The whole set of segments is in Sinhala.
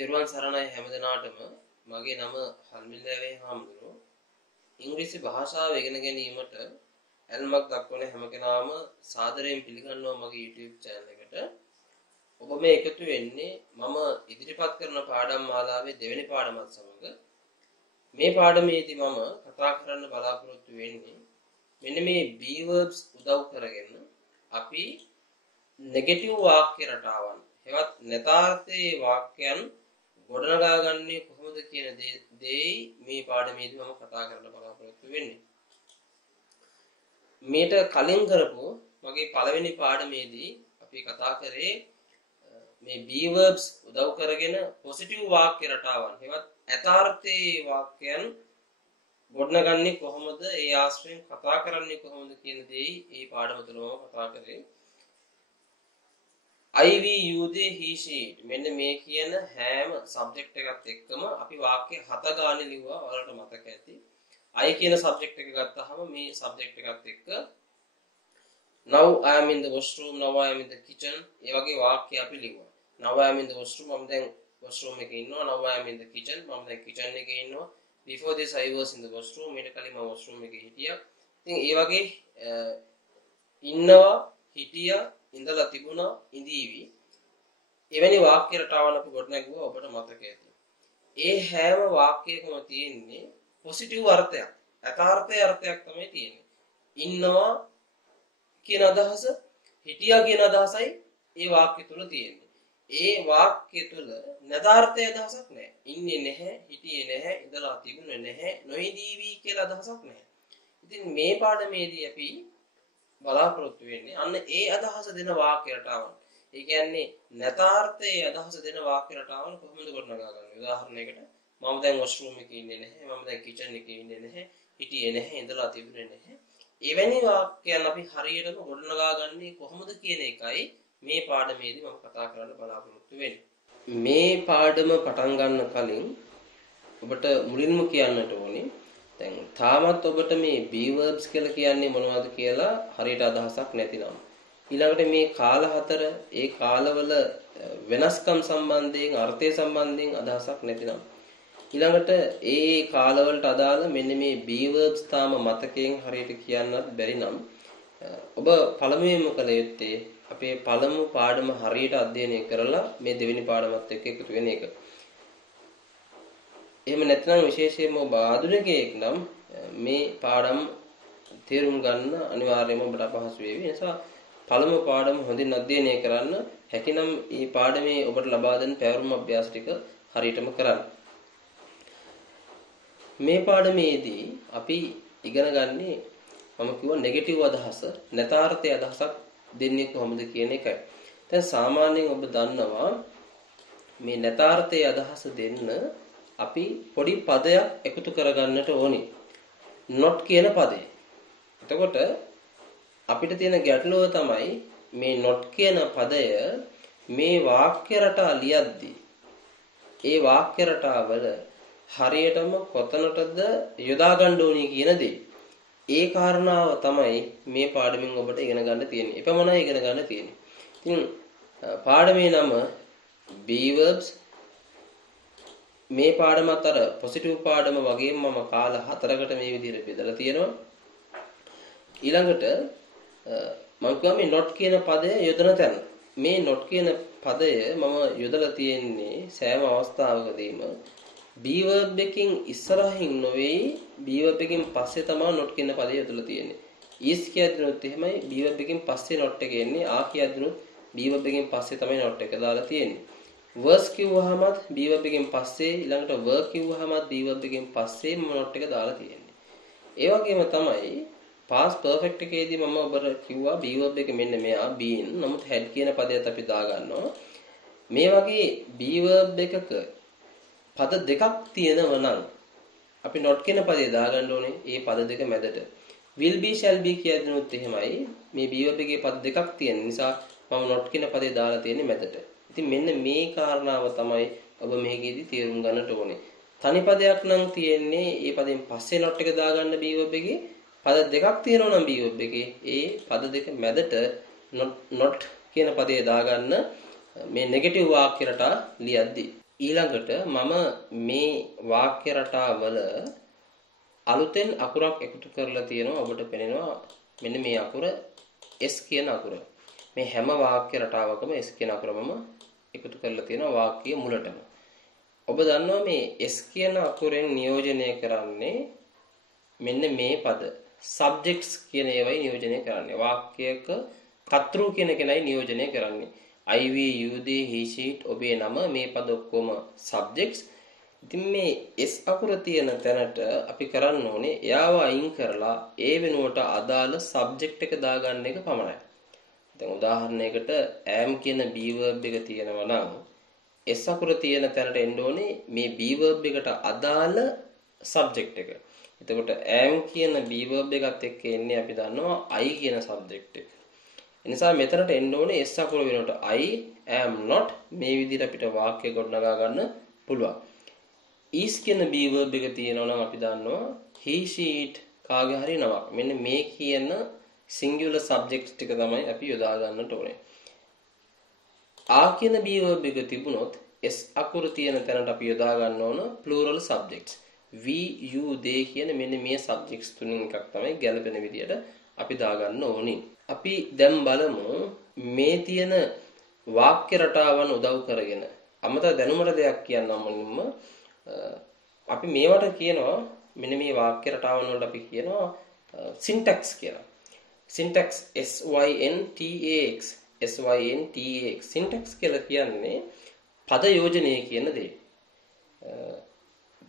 තෙරුවන් සරණයි හැමදෙනාටම. මගේ නම හල්මිල්ලෑවේ හාමුදුරුවෝ. ඉංග්‍රීසි භාෂාව ඉගෙන ගැනීමට ඇල්මක් දක්වන හැම කෙනාම සාදරයෙන් පිළිගන්නවා මගේ YouTube channel එකට. ඔබ මේ එකතු වෙන්නේ මම ඉදිරිපත් කරන පාඩම් මාලාවේ දෙවෙනි පාඩමත් සමග. මේ පාඩමේදී මම කතා කරන්න බලාපොරොත්තු වෙන්නේ මෙන්න මේ be verbs උදව් කරගෙන අපි නෙගටිව් වාක්‍ය රටාවන් හෙවත් නැතාර්ථයේ වාක්‍යයන් ගොඩනගා ගන්නේ කොහොමද කියන දේ මේ පාඩමේදී මම කතා කරන්න බලාපොරොත්තු වෙන්නේ. මේට කලින් කරපු මගේ පළවෙනි පාඩමේදී අපි කතා කරේ මේ be verbs උදව් කරගෙන පොසිටිව් වාක්‍ය රටාවන් හෙවත් යථාර්ථයේ වාක්‍යයන් ගොඩනගන්නේ කොහොමද, ඒ ආශ්‍රයෙන් කතා කරන්නේ කොහොමද කියන දේ මේ පාඩම තුළම කතා කරේ. I we you they he she it මෙන්න මේ කියන හැම සබ්ජෙක්ට් එකත් එක්කම අපි වාක්‍ය 7 ගානේ ලිව්වා. ඔයාලට මතක ඇති. I කියන සබ්ජෙක්ට් එක ගත්තාම මේ සබ්ජෙක්ට් එකත් එක්ක now I am in the washroom, now I am in the kitchen ඒ වගේ වාක්‍ය අපි ලිව්වා. now I am in the washroom මම දැන් washroom එකේ ඉන්නවා. now I am in the kitchen මම දැන් kitchen එකේ ඉන්නවා. before this I was in the washroom ඊට කලින් මම washroom එකේ හිටියා. ඉතින් ඒ වගේ ඉන්නවා, හිටියා, ඉඳලා තිබුණා, ඉඳීවි. එවැනි වාක්‍ය රටාවන් අපි ගොඩනැගුවා. ඔබට මතක ඇති. ඒ හැම වාක්‍යයකම තියෙන්නේ පොසිටිව් අර්ථයක්. යථාර්ථයේ අර්ථයක් තමයි තියෙන්නේ. ඉන්නවා කියන අදහස, හිටියා කියන අදහසයි ඒ වාක්‍ය තුල තියෙන්නේ. ඒ වාක්‍ය තුල නදාර්ථයේ අදහසක් නැහැ. ඉන්නේ නැහැ, හිටියේ නැහැ, ඉඳලා තිබුණේ නැහැ, නොඉදීවි කියලා අදහසක් නැහැ. ඉතින් මේ පාඩමේදී අපි බලාපොරොත්තු වෙන්නේ අන්න ඒ අදහස දෙන වාක්‍ය රටාවන්. ඒ කියන්නේ නතාර්ථයේ අදහස දෙන වාක්‍ය රටාවන් කොහොමද ගොඩනගා ගන්නේ? උදාහරණයකට මම දැන් වොෂ්රූම් එකේ ඉන්නේ නැහැ, මම දැන් කිචන් එකේ ඉන්නේ නැහැ, හිටියේ නැහැ, ඉඳලා තිබුණේ නැහැ. එවැනි වාක්‍යයන් අපි හරියටම ගොඩනගා ගන්නේ කොහොමද කියන එකයි මේ පාඩමේදී මම කතා කරන්න බලාපොරොත්තු වෙන්නේ. මේ පාඩම පටන් ගන්න කලින් ඔබට මුලින්ම කියන්නට ඕනේ දැන් තාමත් ඔබට මේ be verbs කියලා කියන්නේ මොනවද කියලා හරියට අදහසක් නැතිනම් ඊළඟට මේ කාල හතර ඒ කාලවල වෙනස්කම් සම්බන්ධයෙන් අර්ථය සම්බන්ධයෙන් අදහසක් නැතිනම් ඊළඟට ඒ කාලවලට අදාළ මෙන්න මේ be verbs තාම මතකයෙන් හරියට කියන්නත් බැරි නම් ඔබ පළමුවෙන්ම කළ යුත්තේ අපේ පළමු පාඩම හරියට අධ්‍යයනය කරලා මේ දෙවෙනි පාඩමත් එක්ක එකතු වෙන එක. එහෙම නැත්නම් විශේෂයෙන්ම ඔබ ආධුනිකයෙක් නම් මේ පාඩම් තේරුම් ගන්න අනිවාර්යයෙන්ම ඔබට අපහසු වේවි. ඒ නිසා පළමු පාඩම හොඳින් අධ්‍යයනය කරන්න හැකිනම් මේ පාඩමේ ඔබට ලබා දෙන පැවරුම් අභ්‍යාස ටික හරියටම කරන්න. මේ පාඩමේදී අපි ඉගෙන ගන්නේ මම කිව්වා නෙගටිව් අදහස, නැතාර්ථයේ අදහසක් දෙන්නේ කොහොමද කියන එකයි. දැන් සාමාන්‍යයෙන් ඔබ දන්නවා මේ නැතාර්ථයේ අදහස දෙන්න අපි පොඩි පදයක් එකතු කරගන්නට ඕනේ. not කියන පදේ. එතකොට අපිට තියෙන ගැටලුව තමයි මේ not කියන පදය මේ වාක්‍ය රටා ලියද්දී ඒ වාක්‍ය රටාවල හරියටම කොතනටද යොදා ගන්න ඕනේ කියන දේ. ඒ කාරණාව තමයි මේ පාඩමින් ඔබට ඉගෙන ගන්න තියෙන්නේ. එපමණයි ඉගෙන ගන්න තියෙන්නේ. ඉතින් පාඩමේ නම be verbs. මේ පාඩමත් අර පොසිටිව් පාඩම වගේම මම කාල 4කට මේ විදිහට බෙදලා තියෙනවා. ඊළඟට මම කියවා මේ not කියන පදය යොදන තැන. මේ not කියන පදය මම යොදලා තියෙන්නේ සෑම අවස්ථාවකදීම be verb එකකින් ඉස්සරහින් නොවේ, be verb එකකින් පස්සේ තමයි not කියන පදය යොදලා තියෙන්නේ. is කියද්දිනොත් එහෙමයි be verb එකකින් පස්සේ not එක එන්නේ. ආ කියද්දිනොත් be verb එකකින් පස්සේ තමයි not එක දාලා තියෙන්නේ. was කිව්වහමත් be verb එකකින් පස්සේ, ඊළඟට were කිව්වහමත් be verb එකකින් පස්සේ not එක දාලා තියෙන්නේ. ඒ වගේම තමයි past perfect එකේදී මම ඔබට කිව්වා be verb එක මෙන්න මෙයා been. නමුත් had කියන පදයට අපි දා ගන්නවා. මේ වගේ be verb එකක පද දෙකක් තියෙනව නම් අපි not කියන පදේ දා ගන්න ඕනේ ඒ පද දෙක මැදට. will be shall be කියද්දිනොත් එහෙමයි මේ be verb එකේ පද දෙකක් තියෙන නිසා මම not කියන පදේ දාලා තියෙන්නේ මැදට. ඉතින් මෙන්න මේ කාරණාව තමයි ඔබ මේකෙදි තේරුම් ගන්නට ඕනේ. තනි පදයක් නම් තියෙන්නේ ඒ පදෙන් පස්සේ not එක දාගන්න be verb එකේ. පද දෙකක් තියෙනවා නම් be verb එකේ ඒ පද දෙක මැදට not කියන පදේ දාගන්න මේ නෙගටිව් වාක්‍ය රටා ලියද්දී. ඊළඟට මම මේ වාක්‍ය රටාවල අලුතෙන් අකුරක් එකතු කරලා තියෙනවා. ඔබට පේනවා මෙන්න මේ අකුර S කියන අකුර. මේ හැම වාක්‍ය රටාවකම S කියන අකුර මම එකතු කරලා තියෙනවා වාක්‍යයේ මුලටම. ඔබ දන්නවා මේ S කියන අකුරෙන් නියෝජනය කරන්නේ මෙන්න මේ පද subjects කියන ඒවායි නියෝජනය කරන්නේ. වාක්‍යයක කර්තෘ කියන කෙනයි නියෝජනය කරන්නේ. I we you they he she it ඔබේ නම මේ පද ඔක්කොම subjects. ඉතින් මේ S අකුර තියෙන තැනට අපි කරන්න ඕනේ එයාව අයින් කරලා ඒ වෙනුවට අදාළ subject එක දාගන්න එක පමණයි. දැන් උදාහරණයකට am කියන be verb එක තියෙනවා නම් S අකුර තියෙන තැනට එන්න ඕනේ මේ be verb එකට අදාළ subject එක. එතකොට am කියන be verb එකත් එක්ක එන්නේ අපි දන්නවා I කියන subject එක. ඒ නිසා මෙතනට එන්න ඕනේ S අකුර වෙනකොට I am not මේ විදිහට අපිට වාක්‍ය ගොඩනගා ගන්න පුළුවන්. is කියන be verb එක තියෙනවා නම් අපි දන්නවා he she it කාගේ හරි නමක්. මෙන්න මේ කියන singular subjects ටික තමයි අපි යොදා ගන්නට ඕනේ. ආ කියන be verb එක තිබුණොත් s අකුර තියෙන තැනට අපි යොදා ගන්න ඕන plural subjects. we you they කියන මෙන්න මේ subjects තුنين එකක් තමයි ගැළපෙන විදියට අපි දාගන්න ඕනි. අපි දැන් බලමු මේ තියෙන වාක්‍ය රටාවන් උදව් කරගෙන අමතර දැනුමට දෙයක් කියන්නම් මුලින්ම අපි මේවට කියනවා මෙන්න මේ වාක්‍ය රටාවන් වලට අපි කියනවා syntax කියලා. syntax syntax syntax කියලා කියන්නේ පද යෝජනය කියන දේ.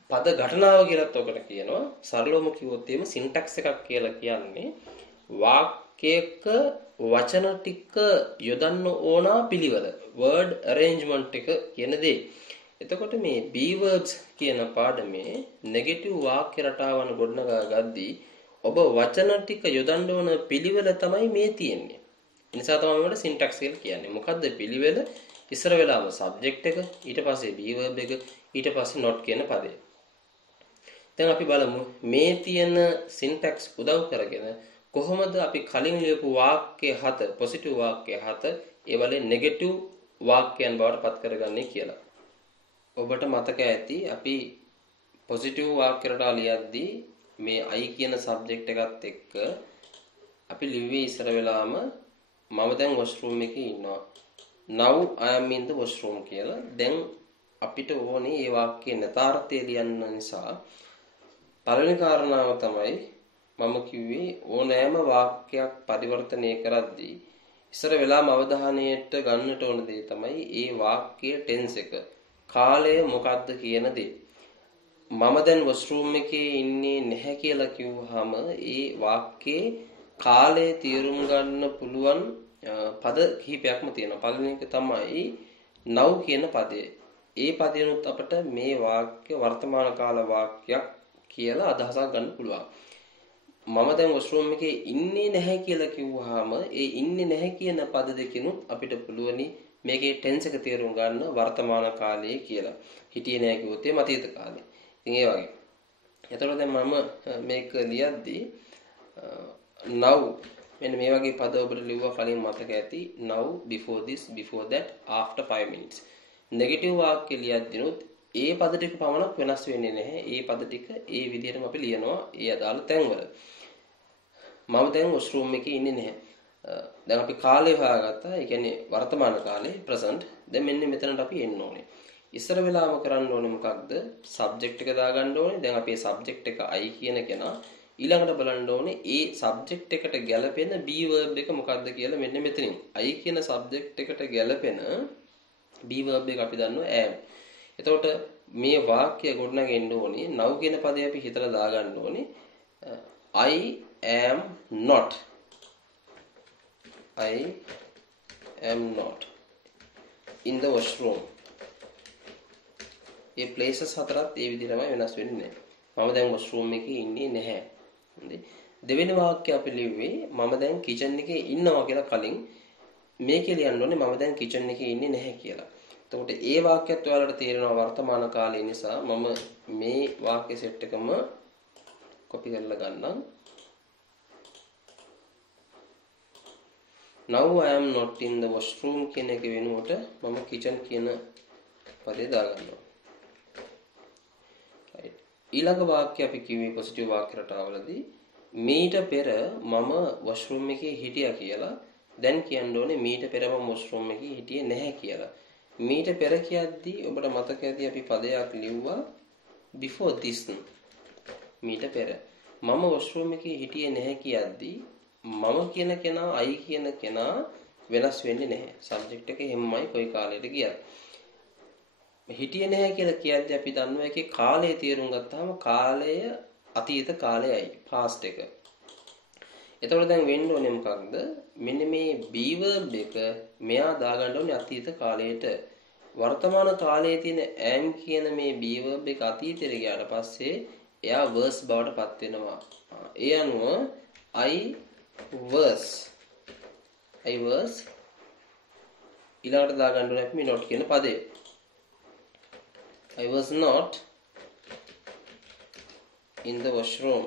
පද ඝටනාව කියලාත් ඔකට කියනවා. සරලවම කිව්වොත් එහෙම syntax එකක් කියලා කියන්නේ වාක්‍යයක වචන ටික යොදන්න ඕන පිළිවෙල word arrangement එක කියන දේ. එතකොට මේ be verbs කියන පාඩමේ negative වාක්‍ය රටාවන් ගොඩනගා ගද්දී ඔබ වචන ටික යොදන්න ඕන පිළිවෙල තමයි මේ තියෙන්නේ. ඒ නිසා තමයි මේකට syntax කියලා කියන්නේ. මොකද්ද පිළිවෙල? ඉස්සර වෙලාම subject එක, ඊට පස්සේ be verb එක, ඊට පස්සේ not කියන පදේ. දැන් අපි බලමු මේ තියෙන syntax උදව් කරගෙන කොහොමද අපි කලින් ලියපු වාක්‍ය 7 positive වාක්‍ය 7 ඒවලේ negative වාක්‍යයන් බවට පත් කරගන්නේ කියලා. ඔබට මතක ඇති අපි positive වාක්‍ය රටා ලියද්දී මේ I කියන subject එකත් එක්ක අපි ලිව්වේ ඉස්සර වෙලාම මම දැන් washroom එකේ ඉන්නවා. now I am in the washroom කියලා. දැන් අපිට ඕනේ මේ වාක්‍යයේ නතාර්ථය ලියන්න නිසා පළවෙනි කාරණාව තමයි මම කිව්වේ ඕනෑම වාක්‍යයක් පරිවර්තනය කරද්දී ඉස්සර වෙලාම අවධානයට ගන්නට ඕන දේ තමයි ඒ වාක්‍යයේ tense එක. කාලය මොකක්ද කියන දේ. මම දැන් washroom එකේ ඉන්නේ නැහැ කියලා කිව්වහම ඒ වාක්‍යයේ කාලය තීරුම් ගන්න පුළුවන් පද කිහිපයක්ම තියෙනවා. පළවෙනි එක තමයි now කියන පදය. ඒ පදේනොත් අපිට මේ වාක්‍ය වර්තමාන කාල වාක්‍යයක් කියලා අදහසක් ගන්න පුළුවන්. මම දැන් washroom එකේ ඉන්නේ නැහැ කියලා කිව්වහම ඒ ඉන්නේ නැහැ කියන පද දෙකිනුත් අපිට පුළුවනි මේකේ tense එක තේරුම් ගන්න වර්තමාන කාලයේ කියලා. හිටියේ නැහැ කිව්වොත් ඒ අතීත කාලේ. ඉතින් ඒ වගේ. එතකොට දැන් මම මේක ලියද්දී now මෙන්න මේ වගේ පද ඔබට ලිව්වා කලින් මතක ඇති. now, before this, before that, after 5 minutes. negative වාක්‍ය ලියද්දිනොත් ඒ පද ටික පමණක් වෙනස් වෙන්නේ නැහැ. ඒ පද ටික ඒ විදිහටම අපි ලියනවා ඒ අදාළ තැන්වල. මම දැන් washroom එකේ ඉන්නේ නැහැ. දැන් අපි කාලය හොයාගත්තා. ඒ කියන්නේ වර්තමාන කාලේ present. දැන් මෙන්න මෙතනට අපි එන්න ඕනේ. ඉස්සර වෙලාම කරන්න ඕනේ මොකක්ද? subject එක දාගන්න ඕනේ. දැන් අපි subject එක I කියන කෙනා ඊළඟට බලන්න ඕනේ ඒ subject එකට ගැලපෙන be verb එක මොකක්ද කියලා මෙන්න මෙතනින්. I කියන subject එකට ගැලපෙන be verb එක අපි දන්නවා am. එතකොට මේ වාක්‍ය ගොඩනගෙන්න ඕනේ now කියන පදේ අපි හිතලා දාගන්න ඕනේ I am not in the washroom. මේ places හතරත් ඒ විදිහටම වෙනස් වෙන්නේ නැහැ. මම දැන් washroom එකේ ඉන්නේ නැහැ. හරි. දෙවෙනි වාක්‍ය අපි ලිව්වේ මම දැන් kitchen එකේ ඉන්නවා කියලා කලින් මේකේ ලියන්න ඕනේ මම දැන් kitchen එකේ ඉන්නේ නැහැ කියලා. එතකොට ඒ වාක්‍යයත් ඔයාලට තේරෙනවා වර්තමාන කාලේ නිසා මම මේ වාක්‍ය සෙට් එකම කොපි කරලා ගන්නම්. Now I am not in the washroom කියන එක වෙනුවට මම kitchen කියන පදේ දාගන්නවා. right. ඊළඟ වාක්‍ය අපි කිව්වේ පොසිටිව් වාක්‍ය රටාවලදී මීට පෙර මම වොෂ්රූම් එකේ හිටියා කියලා. දැන් කියන්න ඕනේ මීට පෙර මම වොෂ්රූම් එකේ හිටියේ නැහැ කියලා. මීට පෙර කියද්දී ඔබට මතක ඇති අපි පදයක් ලිව්වා before this. මීට පෙර මම වොෂ්රූම් එකේ හිටියේ නැහැ කියද්දී මම කියන කෙනා I කියන කෙනා වෙනස් වෙන්නේ නැහැ. සබ්ජෙක්ට් එක හැමයි කොයි කාලෙට ගියත්. හිටියේ නැහැ කියලා කියද්දී අපි දන්නවා ඒකේ කාලය තේරුම් ගත්තාම කාලය අතීත කාලයයි past එක. එතකොට දැන් වෙන්න ඕනේ මොකක්ද? මෙන්න මේ be verb එක මෙයා දාගන්න ඕනේ අතීත කාලයට. වර්තමාන කාලයේ තියෙන am කියන මේ be verb එක අතීතයට ගියාට පස්සේ එයා verse බවට පත් වෙනවා. ඒ අනුව I was ඊළඟට දාගන්න ඕනේ අපි not කියන පදේ. I was not in the washroom.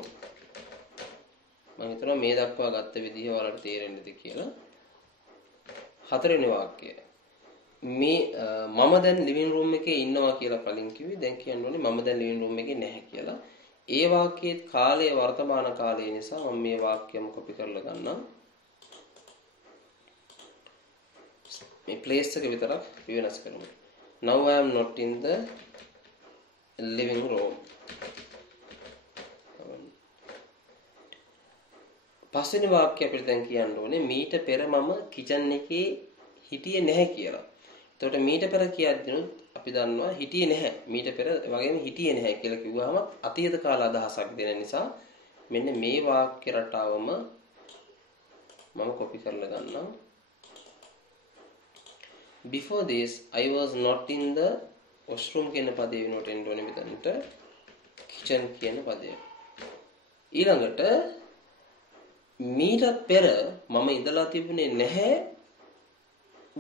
මම හිතනවා මේ දක්වා ගත්ත විදිහ ඔයාලට තේරෙන්නද කියලා. හතරවෙනි වාක්‍යය. මම දැන් ලිවිං රූම් එකේ ඉන්නවා කියලා කලින් කිව්වේ. දැන් කියන්න ඕනේ මම දැන් ලිවිං රූම් එකේ නැහැ කියලා. ඒ වාක්‍යයේ කාලය වර්තමාන කාලය නිසා මම මේ වාක්‍යයම කොපි කරලා ගන්නම්. මේ place එක විතරක් වෙනස් කරමු. Now I am not in the living room. පස්වෙනි වාක්‍යය අපිට දැන් කියන්න ඕනේ මීට පෙර මම කිචන් එකේ හිටියේ නැහැ කියලා. එතකොට මීට පෙර කියද්දිනුත් අපි දන්නවා හිටියේ නැහැ. මීට පෙර වගේම හිටියේ නැහැ කියලා කිව්වහම අතීත කාල අදහසක් දෙන නිසා මෙන්න මේ වාක්‍ය රටාවම මම කොපි කරලා ගන්නම්. Before this I was not in the washroom කියන පදේ වෙනුවට එන්න ඕනේ මෙතනට kitchen කියන පදය. ඊළඟට මීට පෙර මම ඉඳලා තිබුණේ නැහැ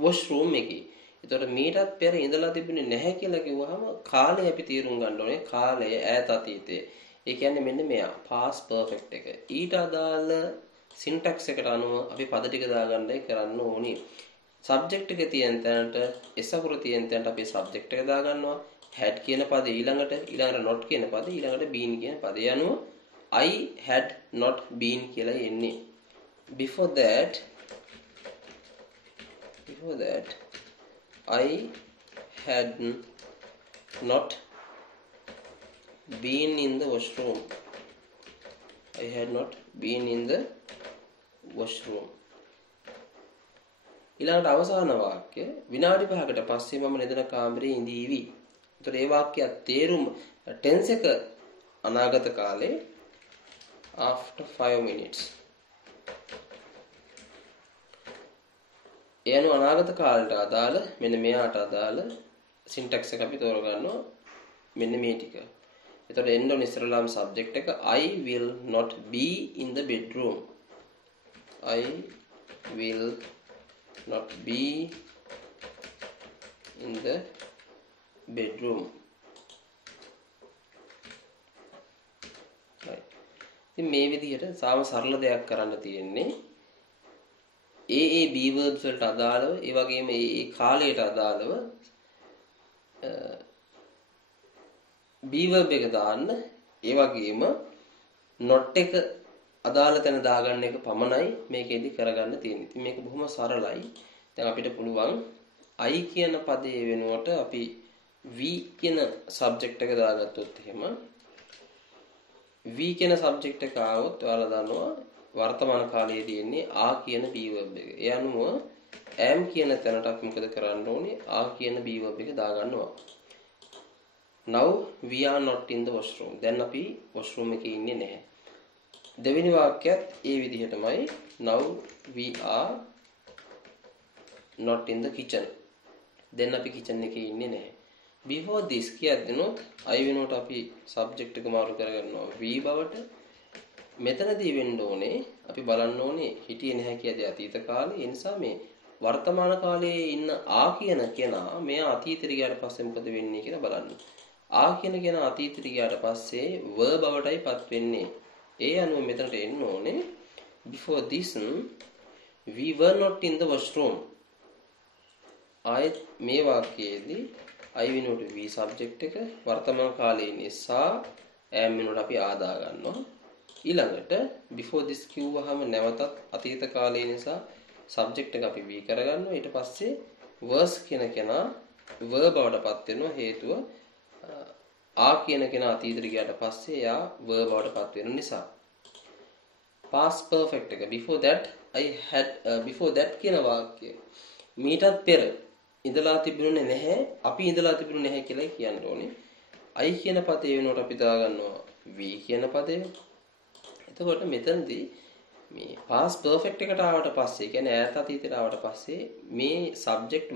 washroom එකේ. එතකොට මීටත් පෙර ඉඳලා තිබුණේ නැහැ කියලා කිව්වහම කාලය අපි තීරුම් ගන්න ඕනේ. කාලය ඈත අතීතයේ. ඒ කියන්නේ මෙන්න මෙයා past perfect එක. ඊට අදාළ syntax එකට අනුව අපි පද ටික දාගන්නයි කරන්න ඕනේ. subject එකේ තියෙන තැනට s අකුර තියෙන තැනට අපි subject එක දාගන්නවා. had කියන පදේ ඊළඟට not කියන පදේ ඊළඟට been කියන පදේ අනුව I had not been කියලා එන්නේ. Before that I had not been in the washroom. I had not been in the washroom. ඊළඟට අවසාන වාක්‍ය විනාඩි 5කට පස්සේ මම නිදන කාමරේ ඉඳීවි. ඒතර ඒ වාක්‍යය තේරුම tense එක අනාගත කාලේ after 5 minutes. ඒ අනුව අනාගත කාලයට අදාළ මෙන්න මෙයාට අදාළ syntax එක අපි තෝරගන්නවා මෙන්න මේ ටික. එතකොට end on ඉස්සරලාම subject එක I will not be in the bedroom. I will not be in the bedroom. right. ඉතින් මේ විදිහට සාම සරල දෙයක් කරන්න තියෙන්නේ. ඒ be verbs වලට අදාළව ඒ වගේම ඒ කාලයට අදාළව be verb එක දාන්න ඒ වගේම not එක අදාළ තැන දාගන්න එක පමණයි මේකෙදි කරගන්න තියෙන්නේ. ඉතින් මේක බොහොම සරලයි. දැන් අපිට පුළුවන් I කියන පදයේ වෙනුවට අපි we කියන subject එක දාගත්තොත් එහෙම we කියන subject එක ආවොත් ඔයාලා දන්නවා වර්තමාන කාලයේ තියෙන්නේ a කියන be verb එක. ඒ අනුව am කියන තැනට අපි මොකද කරන්න ඕනේ? a කියන be verb එක දාගන්නවා. Now we are not in the washroom. දැන් අපි washroom එකේ ඉන්නේ නැහැ. දෙවෙනි වාක්‍යයත් ඒ විදිහටමයි. Now we are not in the kitchen. දැන් අපි kitchen එකේ ඉන්නේ නැහැ. Before this කියද්දිනොත් I වෙනුවට අපි subject එක මාරු කරගන්නවා we බවට. මෙතනදී වෙන්න ඕනේ අපි බලන්න ඕනේ හිටියේ නැහැ කියදී අතීත කාලේ. ඒ නිසා මේ වර්තමාන කාලයේ ඉන්න ආ කියන කෙනා මෙයා අතීතෙට ගියාට පස්සේ මොකද වෙන්නේ කියලා බලන්න. ආ කියන කෙනා අතීතෙට ගියාට පස්සේ වර් බවටයිපත් වෙන්නේ. ඒ අනුව මෙතනට එන්න ඕනේ before this we were not in the washroom. ආයෙත් මේ වාක්‍යයේදී I වෙනුවට V subject එක වර්තමාන කාලයේ නිසා am වෙනුවට අපි ආදා ගන්නවා. ඊළඟට before this කිව්වහම නැවතත් අතීත කාලයේ නිසා subject එක අපි V කරගන්නවා. ඊට පස්සේ was කියන කෙනා verb බවට පත් වෙනවා. හේතුව are කියන කෙනා අතීතයට ගියාට පස්සේ එයා verb බවට පත් වෙන නිසා. past perfect එක before that කියන වාක්‍යය මීටත් පෙර ඉඳලා තිබුණේ නැහැ. අපි ඉඳලා තිබුණේ නැහැ කියලා කියන්න ඕනේ. I කියන පදේ වෙනකොට අපි දාගන්නවා V කියන පදේ. එතකොට මෙතනදී මේ past perfect එකට ආවට පස්සේ කියන්නේ ඈත අතීතයට ආවට පස්සේ මේ subject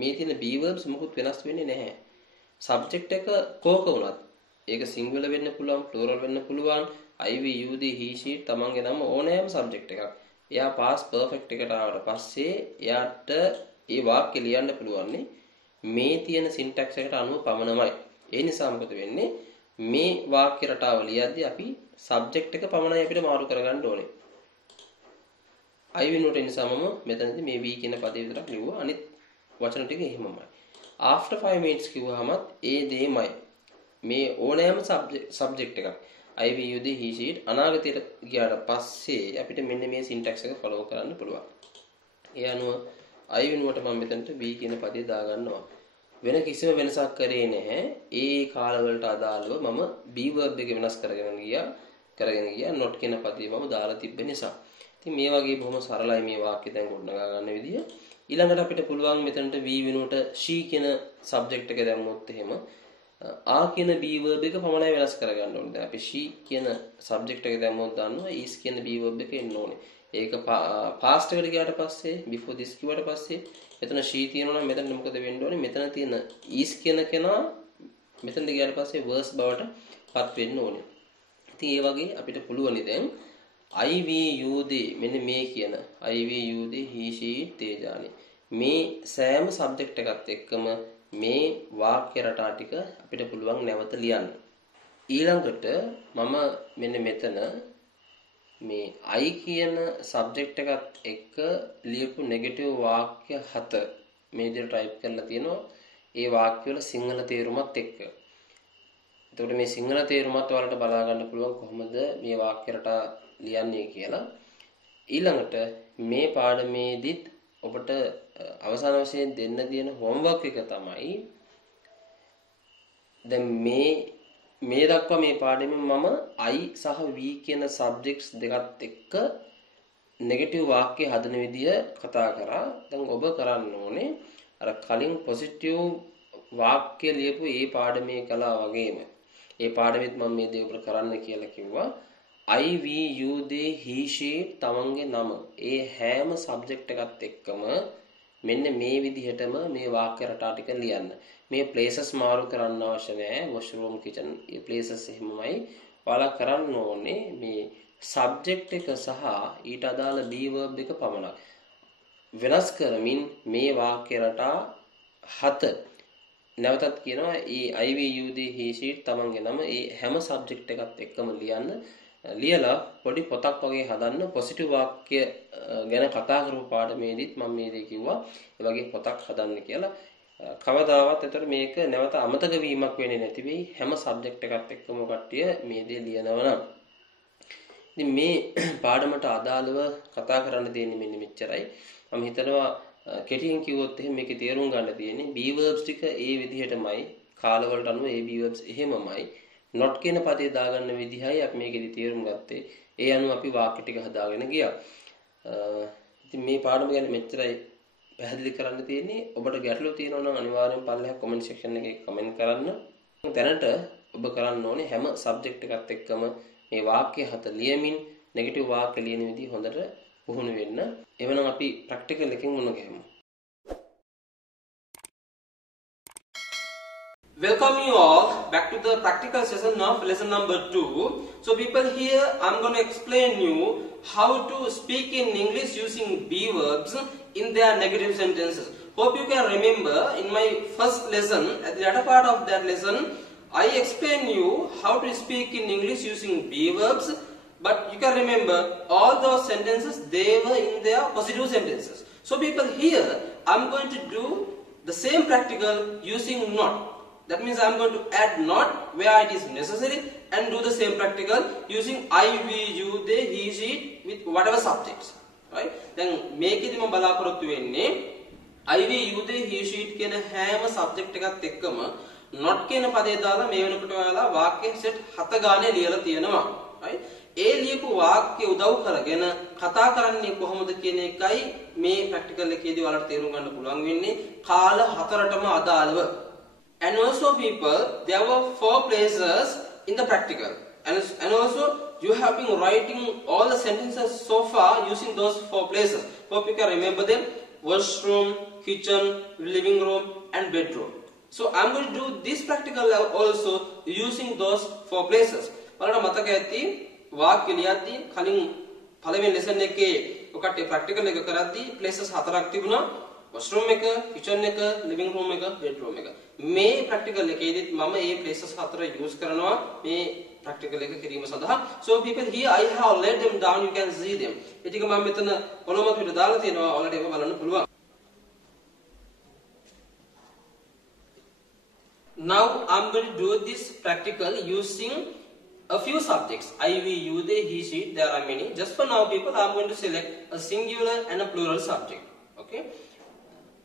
මේ තියෙන be verbs මොකුත් වෙනස් වෙන්නේ නැහැ. subject එක කෝක වුණත් ඒක singular වෙන්න පුළුවන්, plural වෙන්න පුළුවන්. I, we, you, they, he, she තමන්ගේ නම ඕනෑම subject එකක්. එයා past perfect එකට ආවට පස්සේ එයාට ඒ වාක්‍ය ලියන්න පුළුවන් මේ තියෙන syntax එකට අනුව පමණමයි. ඒ නිසා මොකද වෙන්නේ? මේ වාක්‍ය රටාව ලියද්දී අපි subject එක පමණයි අපිට මාරු කරගන්න ඕනේ. I වෙනුවට නිසා මම මෙතනදී මේ V කියන පදේ විතරක් ලිව්වා. අනිත් වචන ටික එහෙමමයි. after 5 minutes කිව්වහමත් ඒ දෙයමයි. මේ ඕනෑම subject එකක් I, we, you, they, he, she අනාගතයට ගියාට පස්සේ අපිට මෙන්න මේ syntax එක follow කරන්න පුළුවන්. ඒ අනුව I වෙනුවට මම මෙතනට V කියන පදේ දාගන්නවා. වෙන කිසිම වෙනසක් කරේ නැහැ. ඒ කාලවලට අදාළව මම be verb එක වෙනස් කරගෙන ගියා not කියන පදේ මම දාලා තිබ්බ නිසා. ඉතින් මේ වගේ බොහොම සරලයි මේ වාක්‍ය දැන් ගොඩනගා ගන්න විදිය. ඊළඟට අපිට පුළුවන් මෙතනට V වෙනුවට she කියන subject එක දැම්මොත් එහෙම ආ කියන be verb එක පමණයි වෙනස් කරගන්න ඕනේ. දැන් අපි she කියන subject එක දැම්මොත් දන්නවා is කියන be verb එක එන්න ඕනේ. ඒක past එකට ගියාට පස්සේ before this කිව්වට පස්සේ එතන she තියෙනවා නම් මෙතන මොකද වෙන්න ඕනේ? මෙතන තියෙන is කියන කෙනා මෙතනට ගියාට පස්සේ was බවට පත් වෙන්න ඕනේ. ඉතින් ඒ වගේ අපිට පුළුවන් දැන් I, we, you, they මෙන්න මේ කියන I, we, you, they, he, she, they ජානි මේ සෑම subject එකත් එක්කම මේ වාක්‍ය රටා ටික අපිට පුළුවන් නැවත ලියන්න. ඊළඟට මම මෙන්න මෙතන මේ I කියන subject එකත් එක්ක ලියපු negative වාක්‍ය 7 මේ විදිහට type කරලා තියෙනවා. ඒ වාක්‍ය වල සිංහල තේරුමත් එක්ක. එතකොට මේ සිංහල තේරුමත් ඔයාලට බලා ගන්න පුළුවන් කොහොමද මේ වාක්‍ය රටා ලියන්නේ කියලා. ඊළඟට මේ පාඩමේදීත් ඔබට අවසාන වශයෙන් දෙන්න තියෙන homework එක තමයි දැන් මේ දක්වා මේ පාඩමෙන් මම I සහ V කියන subjects දෙකත් එක්ක negative වාක්‍ය හදන විදිය කතා කරා. දැන් ඔබ කරන්න ඕනේ අර කලින් positive වාක්‍ය ලියපු ඒ පාඩමේ කළා වගේම ඒ පාඩමෙත් මම මේ දේ ඔබට කරන්න කියලා කිව්වා. I, we, you, they, he, she තමන්ගේ නම ඒ හැම subject එකත් එක්කම මෙන්න මේ විදිහටම මේ වාක්‍ය රටා ටික ලියන්න. මේ places මාරු කරන්න අවශ්‍ය නැහැ. washroom, kitchen මේ places එහෙමමයි. ඔයාලා කරන්න ඕනේ මේ subject එක සහ ඊට අදාළ be verb එක පමණක් වෙනස් කරමින් මේ වාක්‍ය රටා 7 නැවතත් කියනවා ඒ I, we, you, they, he, she තමන්ගේ නම ඒ හැම subject එකත් එක්කම ලියන්න. ලියලා පොඩි පොතක් වගේ හදන්න. පොසිටිව් වාක්‍ය ගැන කතා කරපු පාඩමේදීත් මම මේ දේ කිව්වා ඒ වගේ පොතක් හදන්න කියලා. කවදාවත් ඒතර මේක නැවත අමතක වීමක් වෙන්නේ නැති වෙයි. හැම සබ්ජෙක්ට් එකත් එක්කම කට්ටිය මේ දේ ලියනවා නම්. ඉතින් මේ පාඩමට අදාළව කතා කරන්න තියෙන්නේ මෙන්න මෙච්චරයි. මම හිතනවා කෙටියෙන් කිව්වොත් එහෙනම් මේකේ තේරුම් ගන්න තියෙන්නේ be verbs ටික ඒ විදිහටමයි කාලවලට අනුව ඒ be verbs එහෙමමයි. not කියන පදේ දාගන්න විදිහයි අපි මේකෙදි තේරුම් ගත්තේ. ඒ අනුව අපි වාක්‍ය ටික හදාගෙන ගියා. ඉතින් මේ පාඩම ගැන මෙච්චරයි පැහැදිලි කරන්න තියෙන්නේ. ඔබට ගැටලු තියෙනවා නම් අනිවාර්යෙන් පල්ලෙහා comment section එකේ comment කරන්න. දැනට ඔබ කරන්න ඕනේ හැම subject එකත් එක්කම මේ වාක්‍ය 7 ලියමින් negative වාක්‍ය ලියන විදිහ හොඳට පුහුණු වෙන්න. එවනම් අපි practical එකෙන් මුණ ගැහෙමු. Welcome you all back to the practical session of lesson number 2. So people, here I'm going to explain you how to speak in English using be verbs in their negative sentences. Hope you can remember in my first lesson, at the latter part of that lesson, I explained you how to speak in English using be verbs, but you can remember all those sentences, they were in their positive sentences. So people, here I'm going to do the same practical using not. That means I am going to add not where it is necessary and do the same practical using I, we, you, they, he, she with whatever subjects. Right? Then make it ma balaporottu wenne I, we, you, they, he, she කියන හැම subject එකත් එක්කම not කියන පදේ දාලා මේ වෙනකොට ඔයාලා වාක්‍ය set 7 ගානේ ලියලා තියෙනවා. Right? ඒ ලියපු වාක්‍ය උදව් කරගෙන කතා කරන්නේ කොහොමද කියන එකයි මේ practical එකේදී ඔයාලට තේරුම් ගන්න පුළුවන් වෙන්නේ කාල 4ටම අදාළව. And also people, there were 4 places in the practical. And also you have been writing all the sentences so far using those 4 places. Hope you can remember them. Washroom, kitchen, living room and bedroom. So I am going to do this practical also using those 4 places. බලන්න මතක ඇති වාක්‍ය ලියද්දී කලින් පළවෙනි lesson එකේ ඔකට practical එක කරද්දී places 4ක් තිබුණා. washroom එක, kitchen එක, living room එක, bedroom එක. මේ practical එකේදීත් මම මේ places 4 use කරනවා මේ practical එක කිරීම සඳහා. So people, here I have laid them down, you can see them. ඒ ටික මම මෙතන කොළොම පිට දාලා තියෙනවා. ඔයාලට ඒක බලන්න පුළුවන්. Now I'm going to do this practical using a few subjects. I, we, you, they, he, she. There are many. Just for now people, I'm going to select a singular and a plural subject. Okay.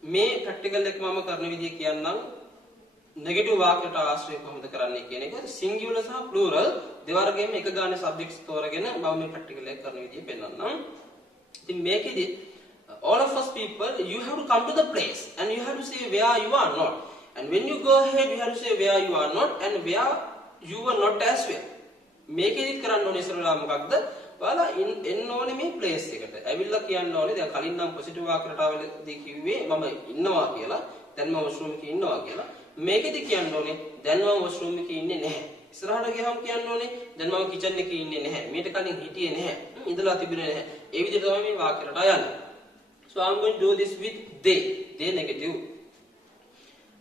මේ practical එක මම කරන විදිය කියන්නම්. negative වාක්‍යයට ආශ්‍රය කොහොමද කරන්නේ කියන එක singular සහ plural දෙවර්ගයෙන්ම එක ගානේ subjects තෝරගෙන මම මේ practical එක කරන විදිය පෙන්නන්නම්. ඉතින් මේකෙදි all of us people, you have to come to the place and you have to say where you are not. And when you go ahead, you have to say where you are not and where you were not as well. මේකෙදි කරන්න ඕනේ ඉස්සරලා මොකක්ද? ඔයාලා එන්න ඕනේ මේ place එකට. ඇවිල්ලා කියන්න ඕනේ දැන් කලින් නම් positive වාක්‍යයට ආවලදී කිව්වේ මම ඉන්නවා කියලා. දැන් මම washroom එකේ ඉන්නවා කියලා. මේකෙදි කියන්න ඕනේ දැන් මම washroom එකේ ඉන්නේ නැහැ. ඉස්සරහට ගියහම කියන්න ඕනේ දැන් මම kitchen එකේ ඉන්නේ නැහැ. මීට කලින් හිටියේ නැහැ. ඉඳලා තිබුණේ නැහැ. ඒ විදිහට තමයි මේ වාක්‍යයට යන්නේ. So I'm going to do this with they. They negative.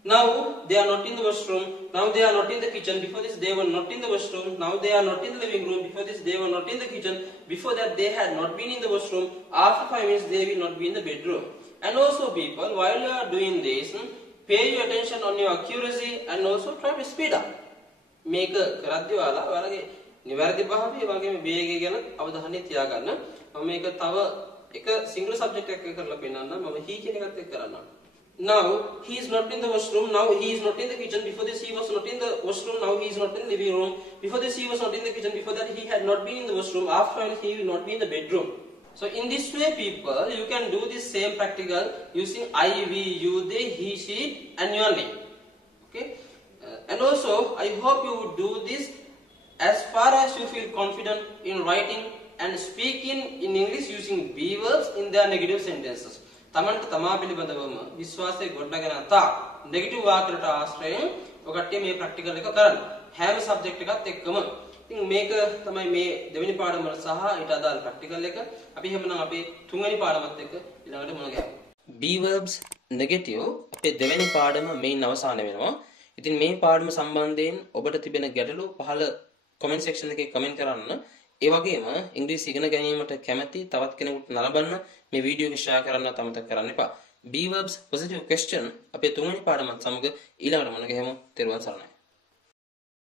Now they are not in the washroom. Now they are not in the kitchen. Before this they were not in the washroom. Now they are not in the living room. Before this they were not in the kitchen. Before that they had not been in the washroom. After 5 minutes they will not be in the bedroom. And also people, while you are doing this, pay your attention on your accuracy and also try to speed up. මේක කරද්දී ඔයාලගේ නිවැරදි භාවය වගේම වේගය ගැන අවධානය තියාගන්න. මම මේක තව එක single subject එකක් කරලා පෙන්නන්නම්. මම he කියන එකත් එක්ක කරන්නම්. Now he is not in the washroom. Now he is not in the kitchen. Before this he was not in the washroom. Now he is not in the living room. Before this he was not in the kitchen. Before that he had not been in the washroom. After he will not be in the bedroom. So in this way people, you can do this same practical using I, we, you, they, he, she and your name. Okay. And also I hope you would do this as far as you feel confident in writing and speaking in English using be verbs in their negative sentences. තමන්ට තමා පිළිබඳවම විශ්වාසය ගොඩනගෙන තා නෙගටිව් වාක්‍යවලට ආශ්‍රයෙන් ඔකට මේ ප්‍රැක්ටිකල් එක කරන්න හැම සබ්ජෙක්ට් එකත් එක්කම. ඉතින් මේක තමයි මේ දෙවෙනි පාඩම සහ ඊට අදාළ ප්‍රැක්ටිකල් එක. අපි එහෙමනම් අපේ තුන්වෙනි පාඩමත් එක්ක ඊළඟට මුණ ගැහුවා. be verbs negative අපේ දෙවෙනි පාඩම මේන් අවසාන වෙනවා. ඉතින් මේ පාඩම සම්බන්ධයෙන් ඔබට තිබෙන ගැටලු පහළ comment section එකේ comment කරන්න. ඒ වගේම ඉංග්‍රීසි ඉගෙන ගැනීමට කැමති තවත් කෙනෙකුට නරඹන්න මේ වීඩියෝ එක share කරන්නත් අමතක කරන්න එපා. be verbs positive question අපේ තුන්වෙනි පාඩමත් සමග ඊළඟට මුණ ගැහෙමු. තෙරුවන් සරණයි.